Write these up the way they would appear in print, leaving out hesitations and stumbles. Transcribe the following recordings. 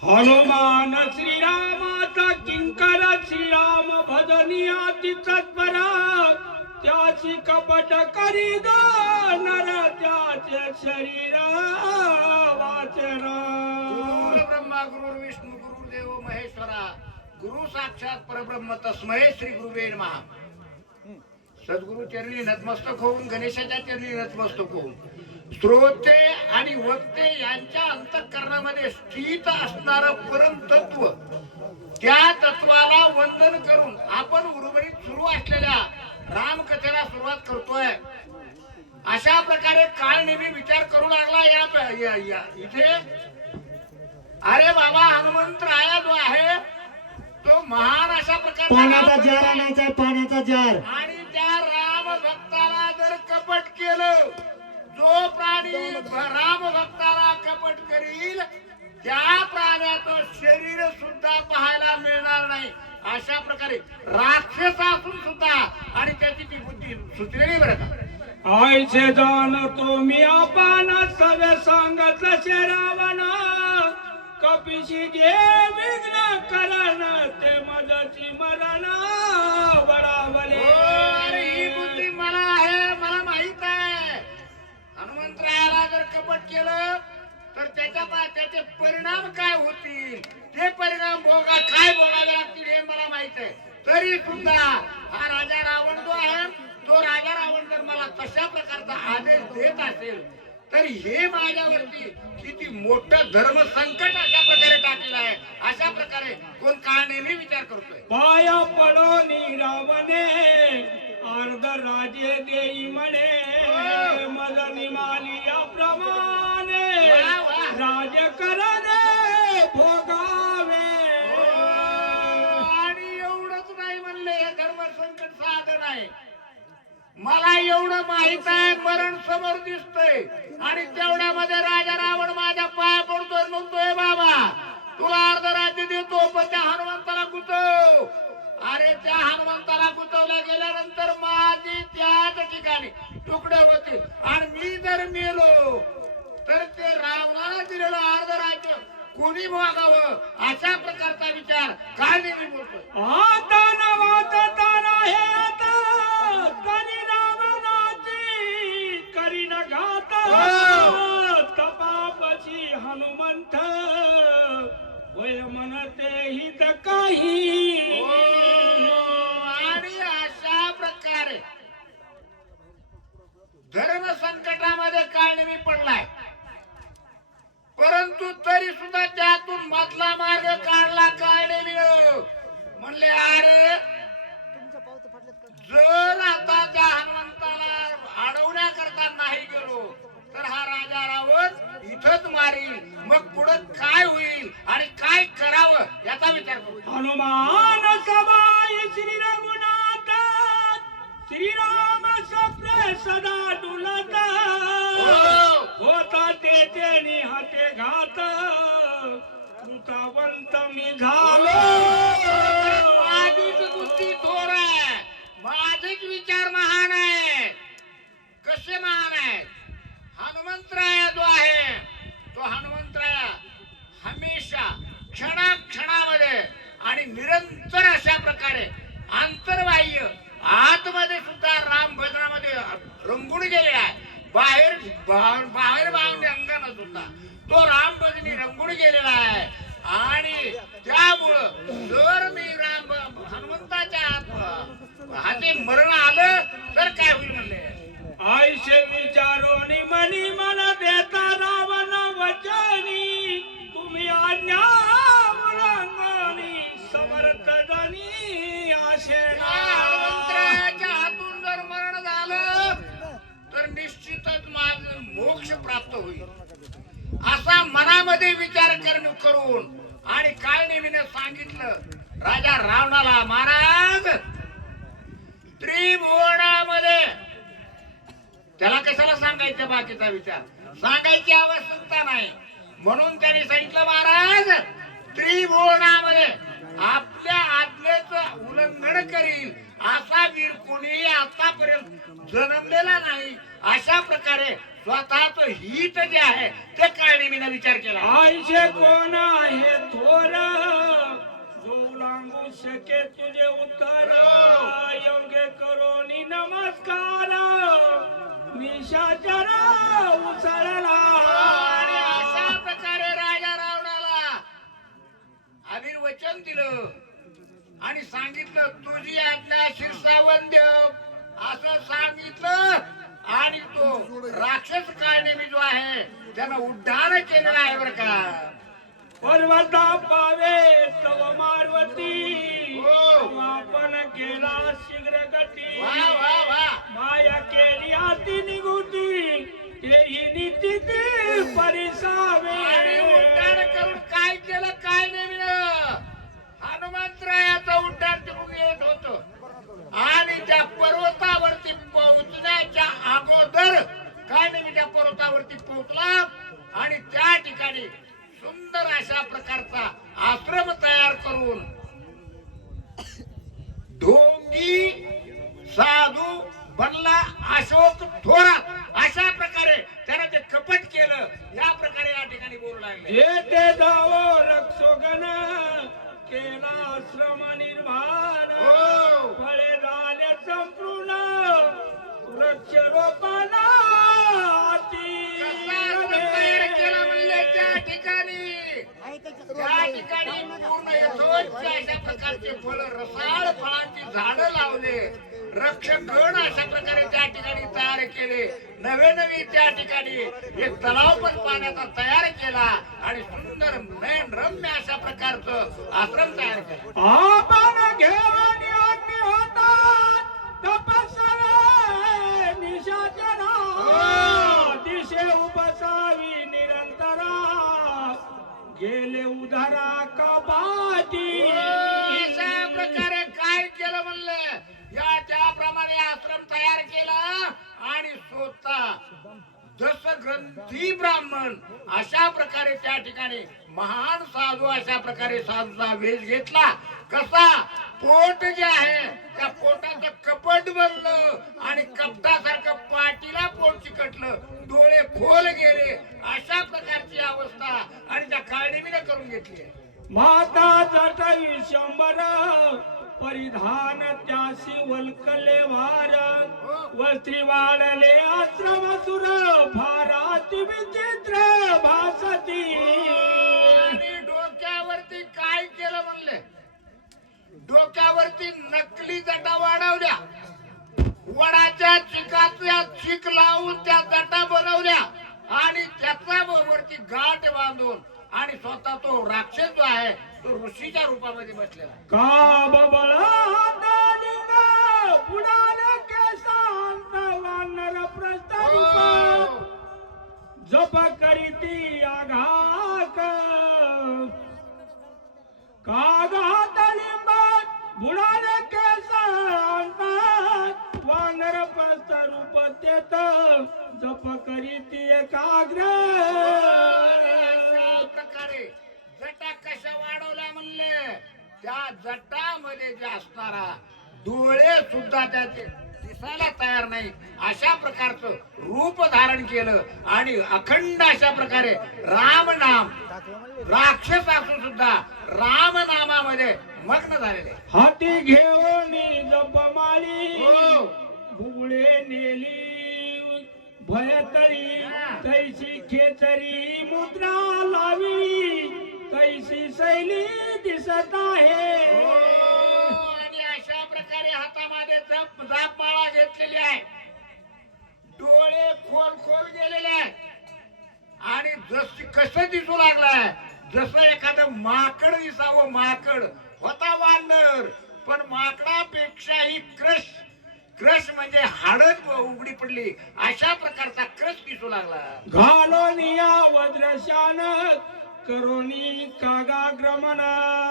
हनुमान श्रीरामाचा किंकर श्रीराम भजनियाची तत्परा त्याची कपट करी दो नर त्याचे शरीर वाचना. गुरुर् ब्रह्मा गुरुर्विष्णू गुरुर्देव महेश्वरा गुरु साक्षात परब्रह्म तस्मै श्री गुरुवे नमः. सद्गुरु चरणी नतमस्तक होऊन गणेशाच्या चरणी नतमस्तक होऊन श्रोते आणि वक्ते यांच्या अंतःकरणामध्ये स्थित असणारं परम तत्व त्या तत्वाला वंदन करून आपण उर्वरित सुरू असलेल्या रामकथेला सुरुवात करतोय. अशा प्रकारे काळ नेहमी विचार करू लागला या इथे. अरे बाबा हनुमंतराया जो आहे तो महान अशा पाण्याचा जार प्रकारचा आणायचा आहे, पाण्याचा जार. आणि त्या राम भक्ताला जर कपट केलं, जो प्राणी राम भक्ताला कपट करील त्या प्राण्याचं शरीर सुद्धा पाहायला मिळणार नाही. अशा प्रकारे राक्षस असून सुद्धा आणि त्याची ती बुद्धी सुचलेली बरं का. आईचे जाणतो मी आपण सवे सांगत तसे रावण कपिशी जे विघ्न करण ते मदती मरण बळावले. अरे ही बुद्धी मला आहे, मला माहित आहे. हनुमंतरायाला जर कपट केलं तर त्याचे परिणाम काय होतील, ते परिणाम काय भोगावे लागतील हे मला माहित आहे. तरी सुद्धा हा राजा रावण जो आहे तो राजा रावण जर मला तशा प्रकारचा आदेश देत असेल तर हे माझ्यावरती किती मोठं धर्म संकट अशा प्रकारे टाकलेलं आहे. अशा प्रकारे कोण काळ नेहमी विचार करतोय. पाया पडोनी रावणे अर्ध राजे देई म्हणे मदनी मालिया प्रमाणे वा, वा. राज करणे भोगावे. आणि एवढंच नाही म्हणले हे धर्म संकट साधन आहे. मला एवढं माहित आहे मरण समोर दिसतंय आणि तेवढ्यामध्ये राजा रावण माझ्या पाया पडतोय, म्हणतोय बाबा तुला अर्ध राज्य देतो पण त्या हनुमंताला गुतव. अरे त्या हनुमंताला गुतवल्या गेल्यानंतर माझी त्याच ठिकाणी तुकडे होतील आणि मी जर मेलो तर ते रावणाला दिलेलं अर्ध राज्य कोणी भोगावं अशा प्रकारचा विचार काय नेहमी बोलतोय. आता नवाचा हे आता तरी रावणाची करीन घात तपापची हनुमंत होय म्हणते हित काही. आणि अशा प्रकारे धर्म संकटामध्ये काळ नेहमी पडलाय, परंतु तरी सुद्धा त्यातून मधला मार्ग काढला काळ नेहमी. म्हणले अरे जर आता त्या हनुमंताला अडवण्याकरता नाही गेलो तर हा राजा रावण इथंच मारील. मग पुढे काय होईल आणि काय करावं याचा विचार करू. हनुमान सबाई श्री रघुनाथ श्रीराम सप्रे सदा डुलत होता ते हाते घात कृतावंत मी झालो. माझीच बुद्धी थोर आहे, माझेच विचार महान आहे. कसे महान आहेत. हनुमंतराया जो आहे तो हनुमंतराया हमेशा क्षणाक्षणामध्ये आणि निरंतर अशा प्रकारे अंतर्बाह्य आतमध्ये सुद्धा राम भजनामध्ये रंगून गेलेला आहे. बाहेर अंगाने सुद्धा तो राम भजनी रंगून गेलेला आहे. आणि त्यामुळं जर मी राम हनुमंताच्या हाती मरण आलं तर काय होईल म्हणले. आईशे विचारोनी मनी मन देता रावण वचनी तुम्ही आज्ञा उल्लंघनी समर्थ जनी आशेना. हनुमंतरायाच्या हातून जर मरण झालं तर निश्चितच माझं मोक्ष प्राप्त होईल असा मनामध्ये विचार करून आणि काळ नेमीने सांगितलं राजा रावणाला, महाराज त्रिभुवनामध्ये त्याला कशाला सांगायचं बाकीचा विचार सांगायची आवश्यकता नाही. म्हणून त्याने सांगितलं महाराज त्रिभुवनामध्ये आपल्या आज्ञेचं उल्लंघन करील असा वीर कोणीही आतापर्यंत जन्मलेला नाही. अशा प्रकारे स्वतःच हित जे आहे ते काळनेमीने विचार केला. आईचे कोण आहे थोर जो लांबू शके तुझे उत्तर योग्य करोनी नमस्कार निशाचर उसळला. आणि अशा प्रकारे राजा रावणाला आम्ही वचन दिलं आणि सांगितलं तुझी आज्ञा शिरसावंद्य असं सांगितलं. आणि तो राक्षस काळनेमी जो आहे त्यानं उड्डाण केलेलं आहे बरं का. पर्वता पावे तव मारवती हो. आपण केला शीघ्र गती वा वा वा. माया केली आती निघुती तेही नीती ती परिसावे. आणि उड्डाण करून काय केलं काय नेमी हनुमंतरायाचं उड्डाण तिकडून येत होत आणि त्या पर्वतावरती पोहोचण्याच्या अगोदर काय नेमी त्या पर्वतावरती पोहोचला आणि त्या ठिकाणी सुंदर अशा प्रकारचा आश्रम तयार करून ढोंगी साधू बनला अशोक थोरात. अशा प्रकारे त्याने ते कपट केलं. या प्रकारे या ठिकाणी बोलू लागले. येते जावो रक्षोगण केला श्रम निर्माण हो. फळे झाले संपूर्ण वृक्षरोपणा तयार केला म्हणले त्या ठिकाणी पूर्ण यथोचित अशा प्रकारचे फळ रसाळ फळांची झाडं लावले. रक्षगण अशा प्रकारे त्या ठिकाणी तयार केले. नवे नवी त्या ठिकाणी एक तलाव पण पाण्याचा तयार केला आणि सुंदर नयन रम्य अशा प्रकारचं आश्रम तयार केला. आपण घेऊन अग्नी होतात तपस्या निशाचरा दिशे उपसावी निरंतरा गेले उधारा कबाटी. अशा प्रकारे काय केलं म्हणलं या त्याप्रमाणे आश्रम तयार केला आणि स्वतः जस ग्रंथी ब्राह्मण अशा प्रकारे त्या ठिकाणी महान साधू अशा प्रकारे साधूचा वेश घेतला. कसा पोट जे आहे त्या पोटाचं कपट बनलं आणि कपटासारखं पाठीला पोट चिकटलं. डोळे खोल गेले. अशा प्रकारची अवस्था आणि त्या काळनीमीने करून घेतली आहे. माता जटाई शंभर परिधान त्यासी वल्कले वार वस्त्री वाढले आश्रम सुर फाराती विचित्र भासती. आणि डोक्यावरती काय केलं म्हणले डोक्यावरती नकली जटा वाढवल्या. वडाच्या चिकाच्या चिक लावून त्या जटा बनवल्या आणि त्याच्या वरती गाठ बांधून आणि स्वतः तो राक्षस जो आहे तो ऋषीच्या रूपामध्ये बसलेला. का बबळा बुडाले केसांत वानर प्रस्तारूप जप करीती आघाक कागात लिंबात बुडाले केसांत वानर प्रस्तारूप तेत जप करीती एकाग्र. प्रकारे जटा कशा वाढवल्या म्हणले त्या जटामध्ये जे असणारा डोळे सुद्धा त्याचे दिसायला तयार नाही अशा प्रकारचं रूप धारण केलं आणि अखंड अशा प्रकारे राम नाम राक्षस असून सुद्धा राम नामामध्ये मग्न झालेले. हाती घेऊन जपमाळी हो. भुगळे नेली भयतरी तैसी खेचरी मुद्रा लावी तैसी शैली दिसत आहे. आणि अशा प्रकारे हातामध्ये जाप माळा घेतलेली आहे. डोळे खोल खोल गेलेले आहेत आणि जस कसं दिसू लागलाय जसं एखादं माकड दिसावं. माकड होता वानर पण माकडापेक्षाही क्रश म्हणजे हाडच उघडी पडली अशा प्रकारचा क्रश दिसू लागला. घालोनिया वज्रशान करोनी कागाग्रमन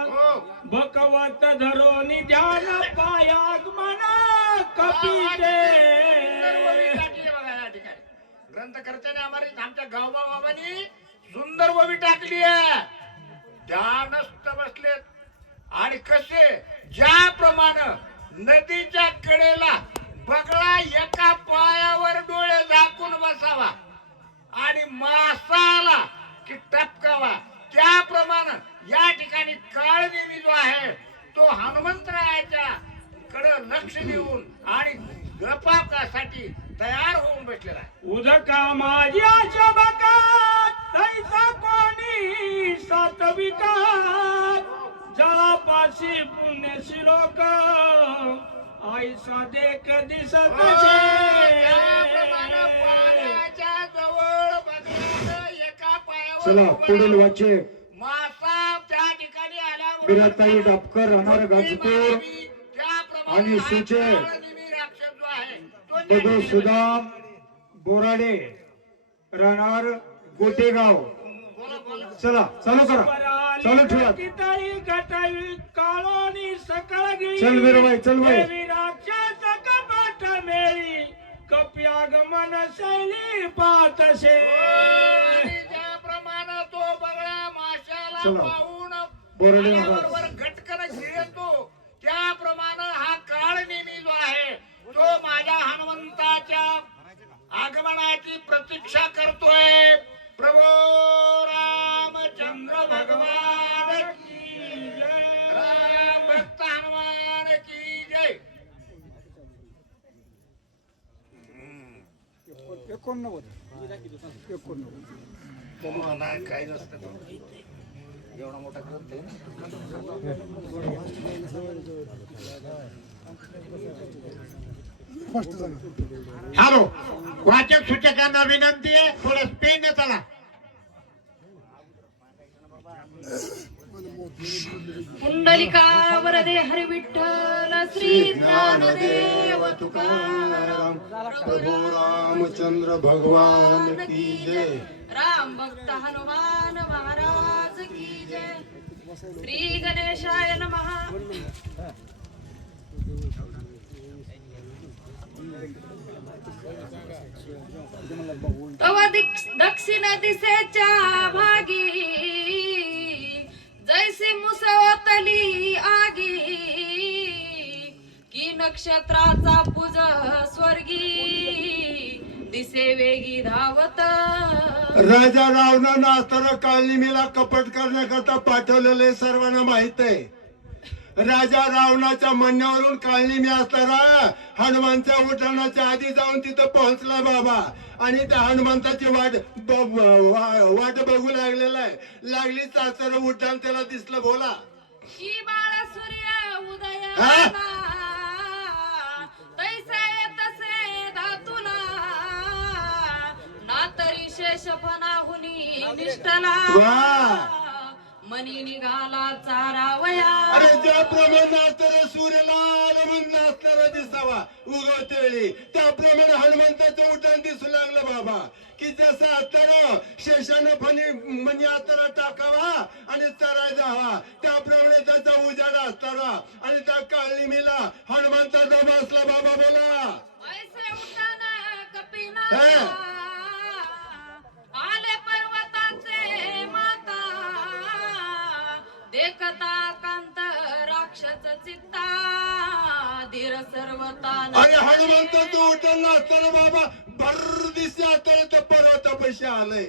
हो. बकवत धरोनी ध्यान पायागमन कपिते. ग्रंथकर्त्याने आमच्या गावबा बाबांनी सुंदर ववी टाकली आहे. ध्यानस्थ बसलेत आणि कसे ज्याप्रमाणे नदीच्या कडेला बगळा एका पायावर डोळे झाकून बसावा आणि मासाला की टपकावा, त्याप्रमाणे या ठिकाणी काळ नेहमी जो आहे तो हनुमंतरायाच्या कडे लक्ष देऊन आणि गपासाठी तयार होऊन बसलेला आहे. उदका माझ्या शबकात तैसा कोणी सातविकात जळापाशी पुण्य लोक आईसा देख दिसत त्याप्रमाणे पाण्याच्या जवळ बगळ्यानं एका पायावर चला उभं पुढील राहून वाचे मासा त्या ठिकाणी आल्यावर बिराताई डापकर राहणार गाजीपूर आणि सुचे तदो सुदाम बोराडे राहणार गोटेगाव. चला चालू करा, चालू ठेवा. किताई गटावी काळोनी सकळ गिळी चल वीरबाई, चल बाई. देवी राक्षस कपट मेळी कप्यागमन शैली पातशे ज्याप्रमाणे तो बगळा माशाला चला. पाहून बोराडे आल्याबरोबर घटकन शिरतो, त्याप्रमाणे हा काळ नेहमी जो आहे तो माझ्या हनुमंताच्या आगमनाची प्रतीक्षा करतोय. प्रभू रामचंद्र भगवान की जय, राम भक्त हनुमान की जय. 89 नाही काही नसतं तो. एवढा मोठा ग्रंथ आहे हॅलो, वाचक सूचकांना विनंती आहे थोडं स्पीड चला. पुंडलिका वरदे हरि विठ्ठल श्री ज्ञानदेव तुकाराम प्रभु रामचंद्र भगवान की जय. राम भक्त हनुमान महाराज की जय. श्री गणेशाय नमः. तव दक्षिण दिशेच्या भागी जैसी मुसवतली आगी की नक्षत्राचा पूज स्वर्गी दिसे वेगी धावत. राजा रावणानं नास्ताना काळनिमीला कपट करण्याकरता पाठवलेले सर्वांना माहित आहे. राजा रावणाच्या म्हणण्यावरून काळनिमी असताना हनुमानच्या उठाणाच्या आधी जाऊन तिथं पोहोचला बाबा आणि त्या हनुमंताची वाट बघू लागलेला आहे. लागली चाचर उठाण त्याला दिसलं. बोला की बाळ सूर्य उदयाला तैसे तसे धातुला ना तरी शेष फनाहुनी निष्ठला मनी निघाला चारावया. अरे ज्याप्रमाणे नाचताना सूर्याला आलमून नाचताना दिसावा उगवतेळी, त्याप्रमाणे हनुमंताचं उठाण दिसू लागलं बाबा. की जसं असताना शेषानं फणी म्हणजे असताना टाकावा आणि चराय जावा, त्याप्रमाणे त्याचा उजाड असताना आणि त्या काळनिमीला हनुमंताचा बसला बाबा. बोला ऐसे उठाना कपिनाथा आले पर्वताचे माता देखता कांत राक्षस चित्ता धीर सर्वतान. आणि हनुमंताचं उठाण असताना बाबा भर दिसे असताना त्या पर्वतापाशी आलंय.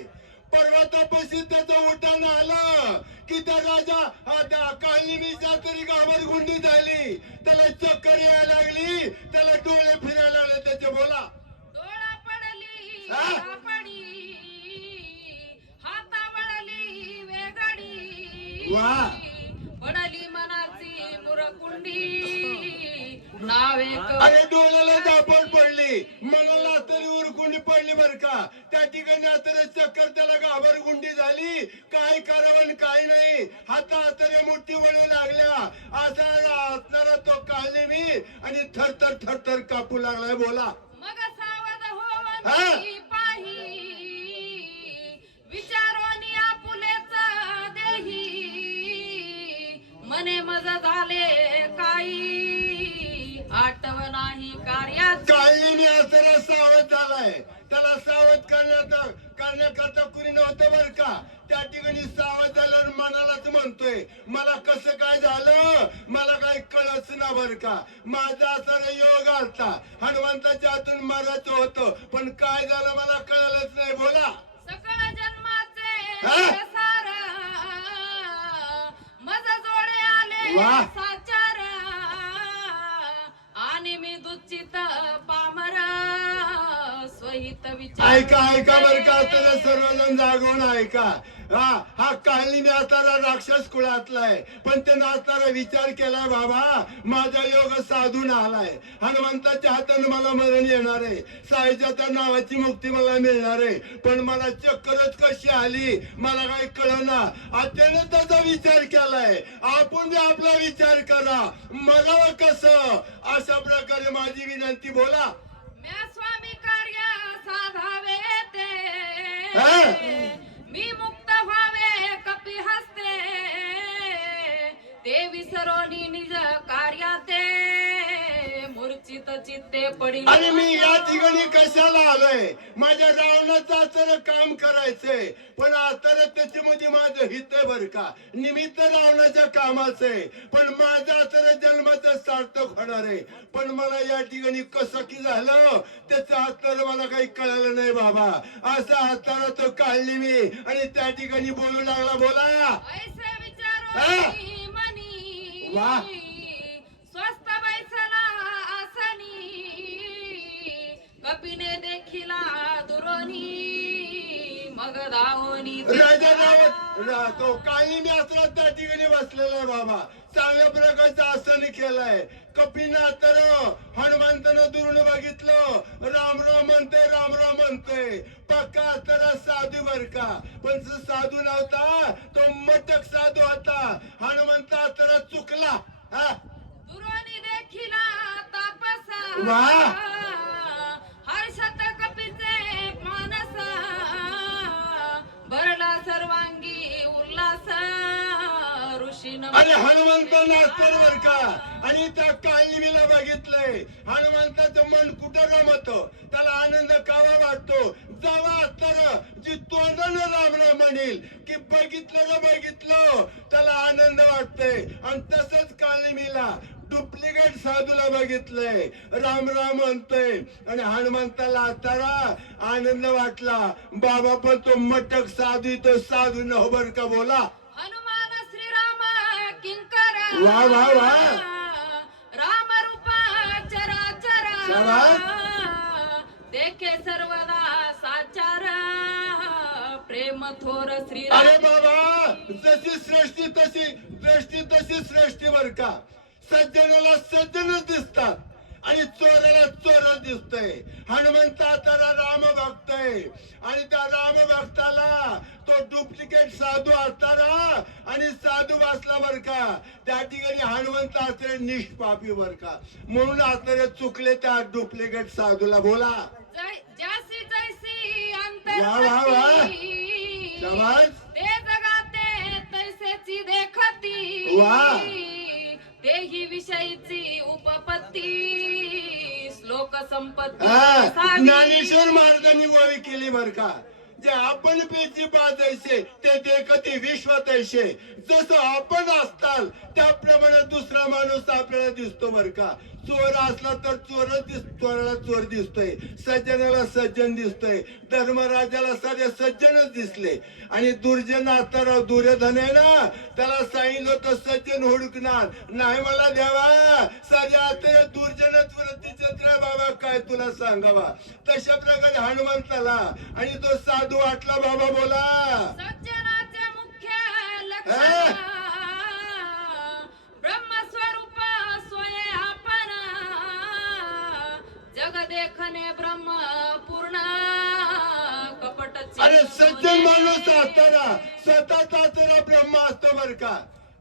पर्वतापाशी त्याचं उठाण आलं की त्या राजा काळनिमीच्या तरी घाबरगुंडी झाली. त्याला चक्कर यायला लागली, त्याला डोळे फिरायला लागले त्याचे. बोला डोळा पडली हा? पडी हाता वळली वेगडी वा. पडली मनाची मुरकुंडी नावे अरे डोळ्याला दापण पडली, मनाला तरी उरकुंडी पडली बर का. त्या ठिकाणी आता चक्कर त्याला घाबरगुंडी झाली. काय करावं काय नाही, हाता तरी मुठी वळू लागल्या. असा असणारा तो काळनिमी आणि थरथर थरथर कापू लागलाय. बोला मग सावध हा? होऊन पाही विचारोनी आपुलेच देही मने मज झाले काही आठव नाही कार्यात. काळनिमी असताना सावध झालाय. आहे त्याला सावध करण्याकरता कुणी नव्हतं बर का. त्या ठिकाणी सावध झाल्यावर मनालाच म्हणतोय मला कसं काय झालं मला काही कळच ना बर का. माझा असा योग आलता हनुमंताच्या हातून मरायचं होतं पण काय झालं मला कळलंच नाही. बोला. सकळ जन्माचे हा? सार मज जोडे आले वाह. साचार आणि मी दुचित पामर स्वहित विचार. ऐका बर का तर सर्वजण जागवून ऐका. हा काळनी मी असणारा राक्षस कुळातला आहे पण ते नाचणारा विचार केलाय बाबा माझा योग साधून आलाय. हनुमंताच्या हाताने मला मरण येणार आहे. साईच्या नावाची मुक्ती मला मिळणार आहे. पण मला चक्करच कशी आली मला काही कळना. त्याने त्याचा विचार केलाय. आपण बी आपला विचार करा मला कसं. अशा प्रकारे माझी विनंती. बोला. म्या स्वामी कार्य साधावे हा? ते मी मुक्त व्हावे कपी हस्ते ते विसरोनी निज कार्याते मूर्छित चित्ते पडी. आणि मी या ठिकाणी कशाला आलोय माझ्या रावणाचं असं काम करायचंय पण आता त्याच्यामध्ये माझं हित आहे बर का. निमित्त रावणाच्या कामाचं आहे पण माझं असं जन्माचं सार्थक होणार आहे. पण मला या ठिकाणी कसं की झालं त्याचं हाताला मला काही कळालं नाही बाबा. असा हाताला तो काढली मी आणि त्या ठिकाणी बोलू लागला. बोला. ऐसे विचारोनी मनी वाह. स्वस्त बैसला आसनी कपिने देखिला दुरोनी मग धावोनी राजा तो काळी मी असला त्या ठिकाणी बसलेला आहे बाबा. चांगल्या प्रकारचं आसन केलंय. कपिना तर हनुमंतानं दुरून बघितलं राम राम म्हणते पक्का तर साधू बर का. पण साधू नव्हता तो मटक साधू होता. हनुमंता तर चुकला. दुरोनी देखिला तापसा वाह. हर्षत कपीचे मानस भरला सर्वांगी उल्हास ऋषीन. आणि हनुमंत नाचतो बर का. आणि त्या काळनीला बघितलंय हनुमंताचं मन कुठं रमत त्याला आनंद कावा वाटतो जेव्हा तर जी तोंडानं राम राम म्हणेल की बघितलं त्याला आनंद वाटतंय. आणि तसंच काळनीला डुप्लिकेट साधूला बघितलंय राम राम म्हणतोय आणि हनुमंताला आता आनंद वाटला. बाबा पण तो मटक साधू तो साधू न बर का. बोला. हनुमान श्रीराम किंकर वा वा वा. राम रूप चराचर शाबास. देखे सर्वदा साचार प्रेम थोर श्री. अरे बाबा जशी सृष्टी तशी दृष्टी तशी सृष्टी बर का. सज्जनाला सज्जनच दिसतात आणि चोराला चोरच दिसतोय. हनुमंत आता राम भक्त आहे आणि त्या राम भक्ताला तो डुप्लिकेट साधू असताना आणि साधू वाचला बर का. त्या ठिकाणी हनुमंत असले निष्पापी बर का म्हणून असणारे चुकले त्या डुप्लिकेट साधूला. बोला. जैसी जैसी वा वा वा. अंतरपती शाबास. ते जगाते तैसेची देखती वा. तेही विषयीची उपपत्ती श्लोक संपत्ती ज्ञानेश्वर महाराजांनी ओळी केली बर का. जे आपण पेची बाजायचे ते देखते विश्व तैसे. जसं आपण असताल त्याप्रमाणे दुसरा माणूस आपल्याला दिसतो बर का. चोर असला तर चोराला चोर दिसतोय. सज्जनाला सज्जन दिसतोय. धर्मराजाला साधे सज्जनच दिसले. आणि दुर्जन असताना दुर्योधन आहे ना त्याला सांगितलं तर सज्जन हुडकणार नाही मला द्यावा साध्या आता दुर्जनच वृत्तीचे बाबा काय तुला सांगावा. तशा प्रकारे हनुमंताला आणि तो साधू वाटला बाबा. बोला. सज्जनाचे मुख्य लक्षण ब्रह्मस्वरूप स्वये आपण जग देखणे ब्रह्म पूर्ण कपट. अरे सज्जन माणूस असताना स्वतःचा असणारा ब्रह्म असतो बर का.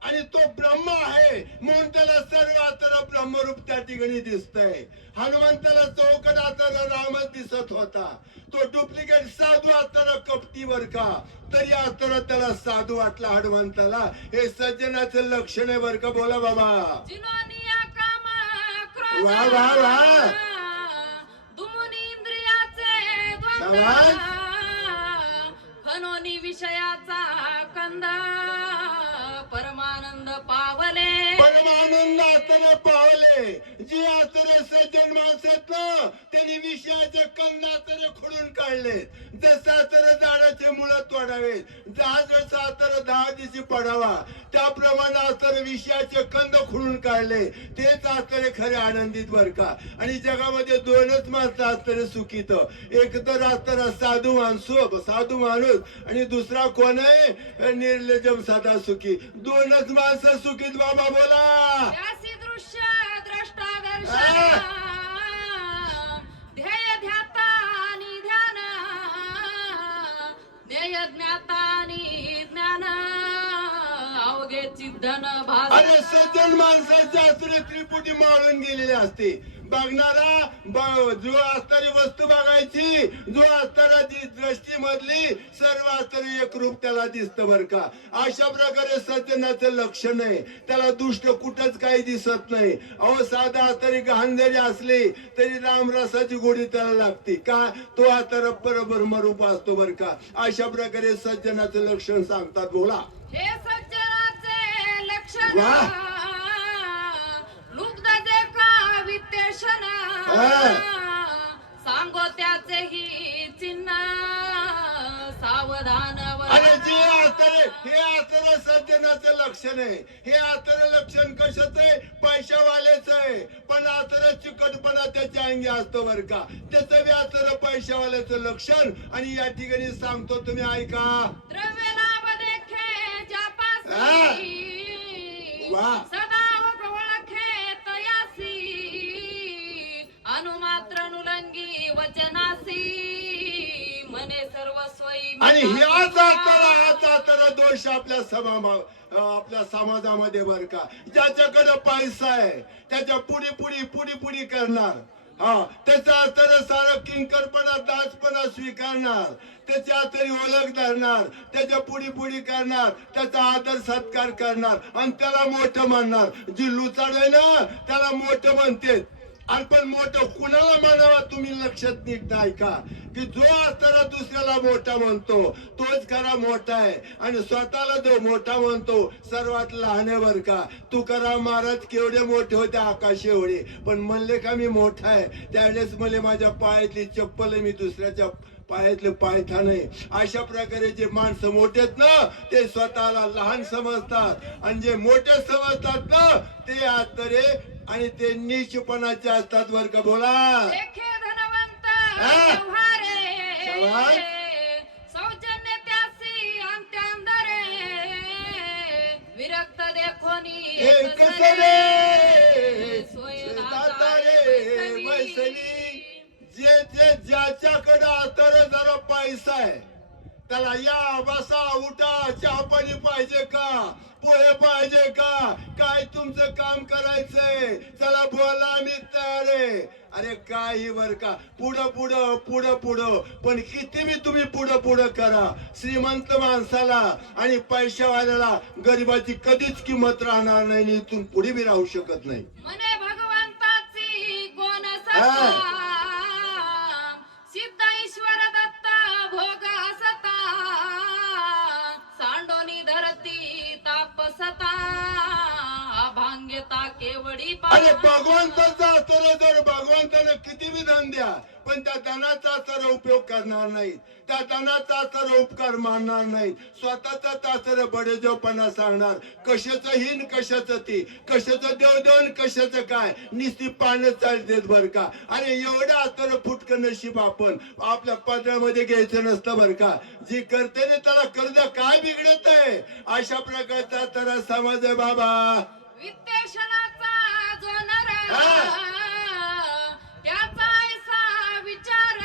आणि तो ब्रह्म आहे म्हणून त्याला सर्व असणारा ब्रह्मरूप त्या ठिकाणी दिसतंय. हनुमंताला चौकट असणारा रामच दिसत होता. तो डुप्लिकेट साधू असताना कपटी बर का. तरी असताना त्याला साधू वाटला हनुमंताला. हे सज्जनाचं लक्षण आहे बर का. बोला बाबा. जिनोनिया काम क्रोध वा वा वा. दुमुनी इंद्रियाचे शाबास. खनोनी विषयाचा कंद परमानंद पावले. परमानंद आतरे पावले. जे आतरे सज्जन माणसं आहेत ना त्यांनी विषयाचे कंद आतरे खोडून काढले. जसं आतरे झाडाचे मुळं तोडावेत, जसं आतरे 10 दिवशी पडावा त्याप्रमाणे आतरे विषयाचे कंद खोडून काढले. तेच आतरे खरे आनंदित बर का. आणि जगामध्ये दोनच माणसं आतरे सुखीत. एक तर आतरा साधू माणूस आणि दुसरा कोण आहे निर्लजम सदा सुखी. दोनच माणसं सुखीत बाबा बोला. त्यासी दृश्य द्रष्टा दर्शन ध्येय ध्याता आणि ध्यान ध्येय ज्ञाता आणि ज्ञान अवघे चिद्धन भास. अरे सज्जन माणसाच्या आतरे त्रिपुटी माळून गेलेले असते. बघणारा जो असणारी वस्तू बघायची, जो असणारा दृष्टी मधली सर्व असणारी एक रूप त्याला दिसतं बर का. अशा प्रकारे सज्जनाचं लक्षण आहे. त्याला दुष्ट कुठंच काही दिसत नाही. अहो साधा तरी गहाण जरी असली तरी रामरसाची गोडी त्याला लागते का. तो आता परब्रह्मरूप असतो बर का. अशा प्रकारे सज्जनाचं लक्षण सांगतात. बोला. हे सज्जनाचे लक्षण वाह. लुब्ध जे का वित्तेशन सांगो त्याचे ही चिन्ह सावधान अरे जे आतरे हे आतरे सज्जनाचं लक्षण आहे. हे आतरे लक्षण कशाच आहे पैशावालेच आहे. पण आतरे चिकटपणा त्याच्या अंगी असतो बर का. त्याचं बी आतरे पैशावाल्याचं लक्षण. आणि या ठिकाणी सांगतो तुम्ही ऐका. द्रव्य लाभ देखे जापासी वाह. सदा ओळखे तयासी अनुमात्र नुलंगी वचनासी मने सर्वस्वई. आणि ह्याच आतरा दोष आपल्या समाजामध्ये बर का. ज्याच्याकडे पैसा आहे त्याच्या पुढी करणार. त्याचा तर सारं किंकरपणा दासपणा स्वीकारणार. त्याच्या तरी ओळख धरणार. त्याच्या पुढी करणार. त्याचा आदर सत्कार करणार आणि त्याला मोठं म्हणणार. जी लुचाड आहे ना त्याला मोठं म्हणते. आणि पण मोठं कुणाला म्हणावा तुम्ही लक्षात नीट ऐका की जो असताना दुसऱ्याला मोठा म्हणतो तोच खरा मोठा आहे. आणि स्वतःला जो मोठा म्हणतो सर्वात लहान आहे बर का. तुकाराम महाराज केवढे मोठे होते आकाश एवढे. पण म्हणले का मी मोठा आहे त्यावेळेस मला माझ्या पायातली चप्पल आहे मी दुसऱ्याच्या पायातले पायथान आहे. अशा प्रकारे जे माणसं मोठेत ना ते स्वतःला लहान समजतात. आणि जे मोठे समजतात ना ते आतरे आणि ते नीचपणाचे असतात बर का. बोला. देखे धनवंत व्यवहारे सौजन्य त्यासी अंत्यांदरे विरक्त देखोनी एक सरे दातारे बैसली. जे ज्याच्याकडे आतर जरा पैसा आहे त्याला या बसा उठा चहा पाणी पाहिजे का पोहे पाहिजे का काय तुमचं काम करायचंय चला बोला मी तयार आहे. अरे काही बर का पुढं पण किती मी तुम्ही पुढं करा. श्रीमंत माणसाला आणि पैशावाल्याला गरिबाची कधीच किंमत राहणार नाही. इथून पुढे बी राहू शकत नाही. मने भगवंताची कोण सता सिद्ध ईश्वर दत्ता भोग असता सांडोनी धरती तापसता अभांग्यता केवडी. अरे भगवंताचा तर जर भगवंताने किती बी धन द्या पण त्या धनाचा तर उपयोग करणार नाही. त्या धनाचा तर उपकार मानणार नाही. स्वतःचा तासर बडेजोपणा सांगणार. कशाचं हीन कशाचं ती कशाचं देवदेवन कशाचं काय निस्ती पानं चालतेत बर का. अरे एवढा तर फुटकं नशीब आपण आपल्या पदरामध्ये घ्यायचं नसतं बर का. जी करते ना त्याला कर्ज काय बिघडत आहे. अशा प्रकारचा तर समाज आहे बाबा. वित्तेशनाचा जो नर त्याचा ऐसा विचार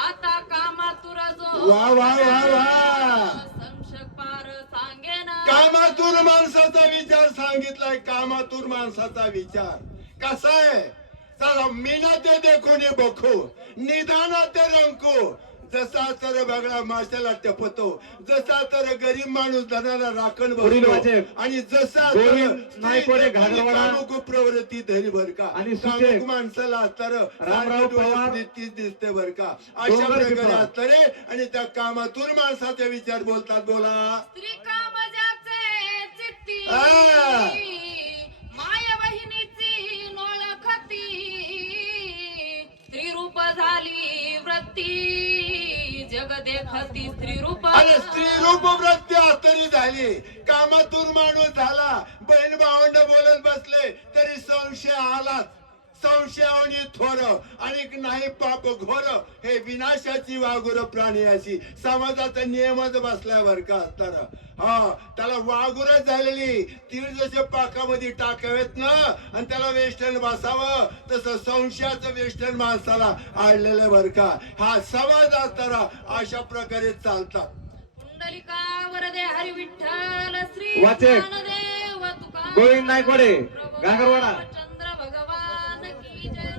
आता कामातुर जो वा संशय पार सांगेन. कामातूर माणसाचा विचार सांगितलाय. कामातूर माणसाचा विचार कसा आहे. चला मीना ते देखो ने बखो निदाना ते रंको जसा तर बगळा माशाला टपतो, जसा तर गरीब माणूस धनाला राखण पुढील बसतो, वाचक. आणि जसा गोविंद नायकोडे घागरवाडा कामुक प्रवृत्ती धरी बर का, आणि सूचक कामुक माणसाला तर रामराव पवार दिसते बर का, अशा डोंगर प्रकारे पिंपळा. असतरे. आणि त्या कामातून माणसाचे विचार बोलतात. बोला. स्त्री कामजाचे चित्ती आ. माया बहिणीची नोळखती स्त्री रूप झाली वृत्ती जग देखती स्त्री रूप आणि स्त्री रूप वृत्ती आतरी झाली, कामातून माणूस झाला, बहीण भावंड बोलत बसले तरी संशय आलाच. संशयावनी थोर आणि नाही पाप घोर, हे विनाशाची वाघुर प्राणी अशी समाजाचा नियमच बसल्यावर का तर हा त्याला वाघुरच झालेली. तीळ जसे पाकामध्ये टाकावेत ना आणि त्याला वेष्टन बसावं, तसं संशयाचं वेष्टन माणसाला आडलेलं बर का. हा समाज असताना अशा प्रकारे चालतात. पुंडलिका वरदे हरी विठ्ठल श्री वाचक. ज्ञानदेव तुकाराम गोविंद नायकोडे प्रभू घागरवाडा. रामचंद्र भगवान की जय.